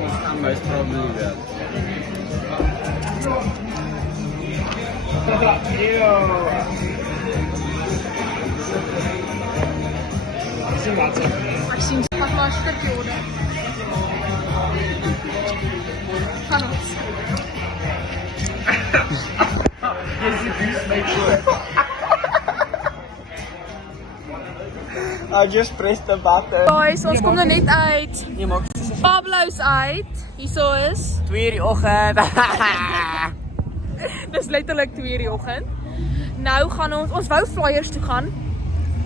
Most probably that. Ek sien wat maar 'n stukkie order. Gaan ons. I just pressed the button. Guys, ons kom nou net uit. Pablo's uit. Hierso is 2 die oggend. dis letterlik 2 die oggend. Nou gaan ons wou flyers toe gaan.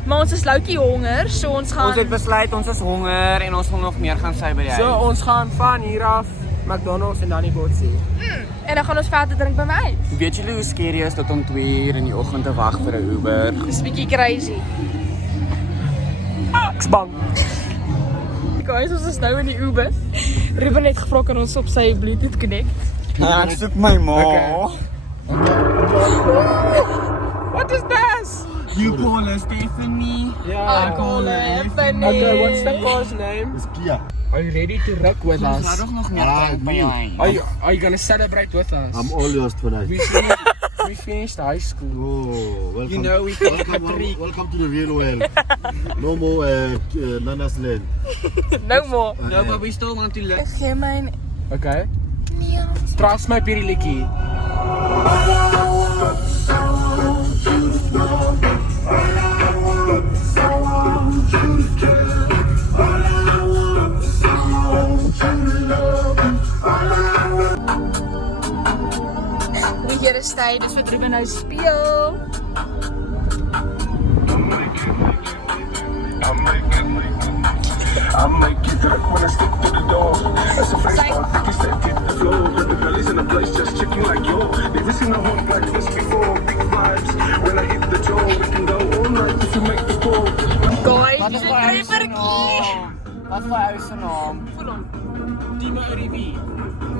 Maar ons is loukie honger, so ons gaan Ons het besluit ons is honger en ons wil nog meer gaan sy by die huis. So ons gaan van hier af McDonald's en dan die Botsie. en dan gaan ons verder drink by my uit. Weet julle hoe skerry is dit om 2 uur in die oggend te wag vir 'n Uber? Dis 'n bietjie crazy. Ek's bang. Guys, ons is nou in die Uber. Ruben het gevra kan ons op sy Bluetooth connect. Ek soek my ma. What is this? You call her Stephanie. Yeah. I call her Stephanie. Okay, what's the car's name? It's Kia. Are you ready to rock with Ons us? laat nog meer tyd by jou huis. Are you gonna celebrate with us? I'm all yours tonight. We finished high school. Oh, welcome. You know we took a welcome, trip. welcome to the real world. No more Nana's land. No more. No, but we still want to learn. Gee my Okay. Trust my Piriliki. die here stay, dis wat Ruben nou speel. I make it druk when I stick to the door. As a face Sy off, you said hit the floor. But the belly's in the place just checking like yo. Never seen a home like this before. Big vibes when I hit the door. We can go all night if you make the call. Guys, Wat dis is 'n vir ou se treffertjie. naam? Wat vir ou se naam? Voel hom. Timo Rivi.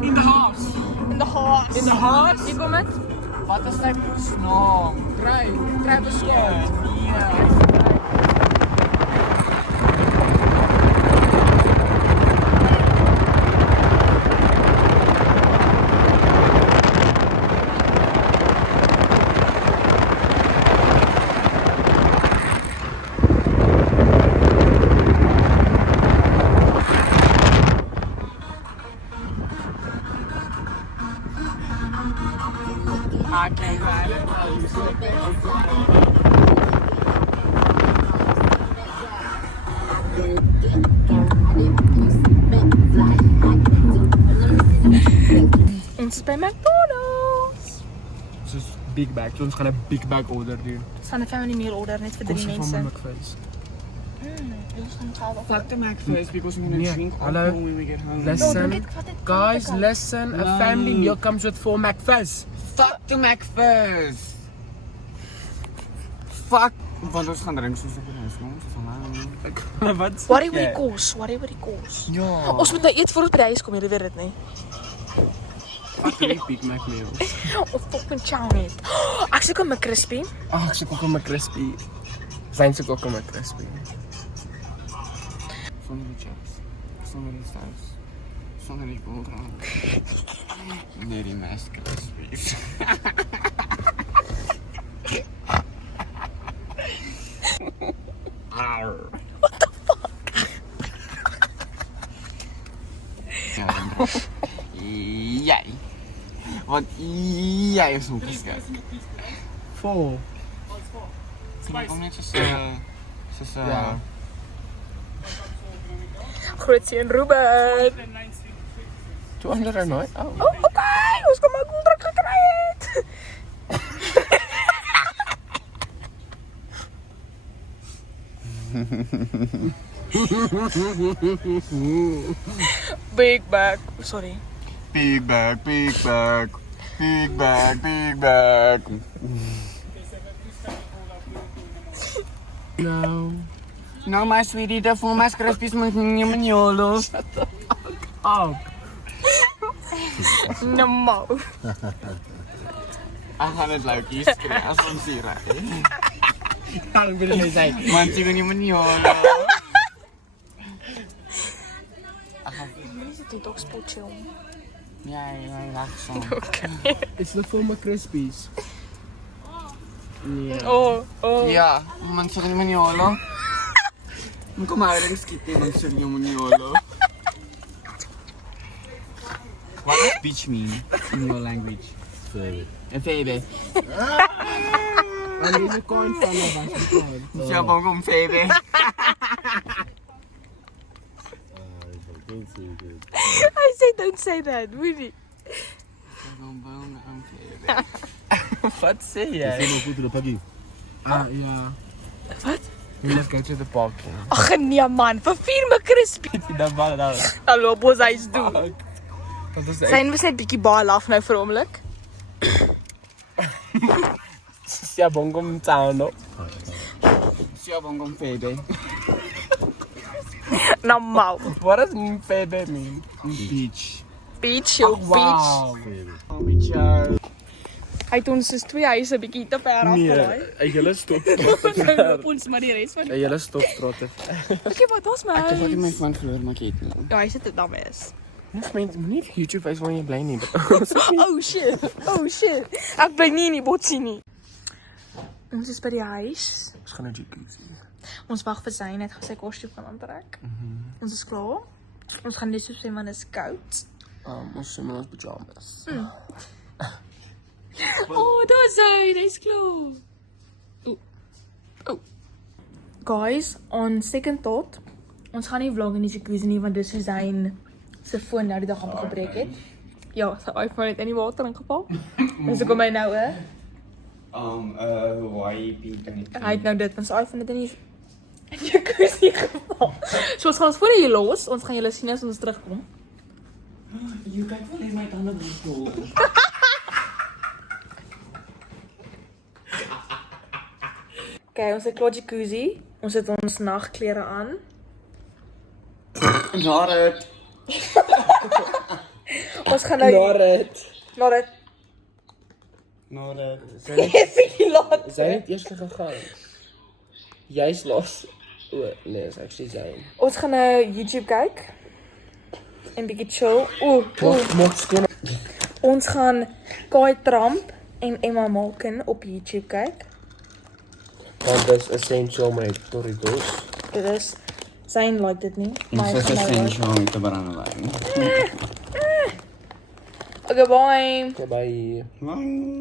In the house. In the house. In the house? Hier kom dit. Wat is sy naam? Travis Scott. Ons is by McDonald's. This is big bag. So ons gaan 'n big bag order doen. Ons gaan 'n family meal order net vir 3 Kom mense. van McFizz. Ons gaan geld af. Fuck the McFirst because we're gonna Nee, drink hallo. alcohol when we get home. Listen, guys, listen. A family meal comes with 4 McFizz. Fuck the McFirst. Fuck. Want ons gaan drink soos op die huis, ons is al Wat? Whatever die kos, whatever die kos. Ja. Ons moet nou eet voor ons by die huis kom, jy weet dit nie. Fuck 3 Big Mac meals. Of fucking chow net. Ek soek 'n McCrispy. Ag, ek soek ook 'n McCrispy. Zijn soek ook 'n McCrispy. Sonder die chips. Sonder die saus. Sonder die boterham. Nee, die mashed crispies. Arr. What the fuck? Ja, dan jy. Want jy is opgeskik. Vol. Kom net soos Ja. Groot seun Ruben. 209. Oh. Oh, okay. Ons kom maar koeldrank gekry het. Big bag. Sorry. Big bag, big bag. Big bag, big bag. No. Nou my sweetie, de voor my crispies moet nie manjolo. Oh. No mo. Ek gaan dit loukies kry as ons hier ry. How wil jy sê? Man, jy nie manjolo. Dis 'n detox potjie om. Ja, wegsaam. It's the former Crispies. Nee. Oh. Ja, man sal nie maniolo. Kom maar, ring skiet nie, man sal nie maniolo. What does beach mean in your language? Febe. And you can't follow us because. Siya bang kung Febe? Don't say that. I say don't say that, moenie. Wat sê jy? Say no go to the party. Yeah. Wat? Let's go to the park. Ag nee man, vir 4 my crispy. Dan wat dan? Dan loop ons huis toe. Dat is Zijn we net bietjie baal af nou vir oomblik? Sia bongom town no. Siya bang kung Febe? Nou mau. What does Febe mean? Beach. Beach, jou beach. Beach. Hy het ons soos 2 huise bietjie te ver afgelaai. Julle stop. Nou loop ons maar die res van die. Julle stop trotte. Okay, wat ons my Ek het huis. my van verloor, maar ek het nie. Ja, hy sit dit dan is. Dis mense moenie vir YouTube wys wanneer jy bly nie. Oh shit. Oh shit. Ek bly nie in die botsie nie. Ons is by die huis. Ons gaan na jacuzzi. Ons wag vir Zayn net sy kostuum gaan aantrek. Ons is klaar. Ons gaan net so sê man is koud. Ons swem in ons pyjamas. Oh, daar's hy, hy's klaar. Oh. Guys, on second thought, ons gaan nie vlog in die jacuzzi nie want dis hoe Zayn se foon nou die dag amper gebreek het. Ja, sy iPhone het in die water ingeval. En so kom hy nou Hawaii Peak en hy het nou dit van sy iPhone het in die jacuzzi geval. So ons gaan ons foon hier los, ons gaan julle sien as ons terugkom. Jy kyk wel net my tande brol. Okay, ons het klaar jacuzzi. Ons het ons nagklere aan. Got it. Ons gaan nou Norit. na dit. Not it. Bietjie laat. Sy het eers gegaan. Jy's los. O, nee, is actually Zayn. Ons gaan nou YouTube kyk. En bietjie chill. Maak skoon. Ons gaan Kai Trump en Emma Malkin op YouTube kyk. Want dis essential my Doritos. Dit is Zayn like dit nie. Ons is hy gaan nou like. essential met 'n brandewyn. Okay, bye. Okay, bye. Bye.